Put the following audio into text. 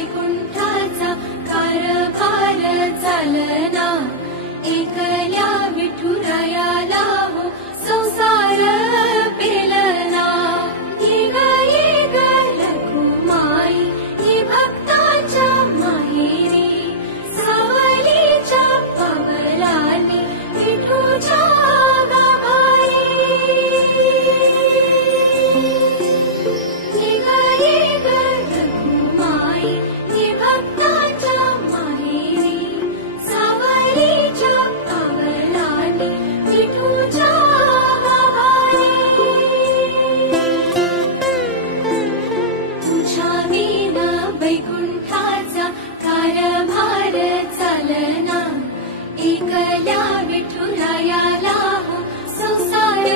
वैकुंठाचा कारभार चालना, एकल्या विठुरायाला हो संसार पेलना। ये ग रखुमाई ये भक्ताच्या माहेरी, सावलीच्या पावलांनी विठूच्या गाभारी। ये ग रखुमाई ये भक्ताच्या माहेरी, सावलीच्या पावलांनी विठूच्या गाभारी। तुझ्या विना वैकुंठाचा कारभार चालना, एकल्या विठुरायाला हो संसार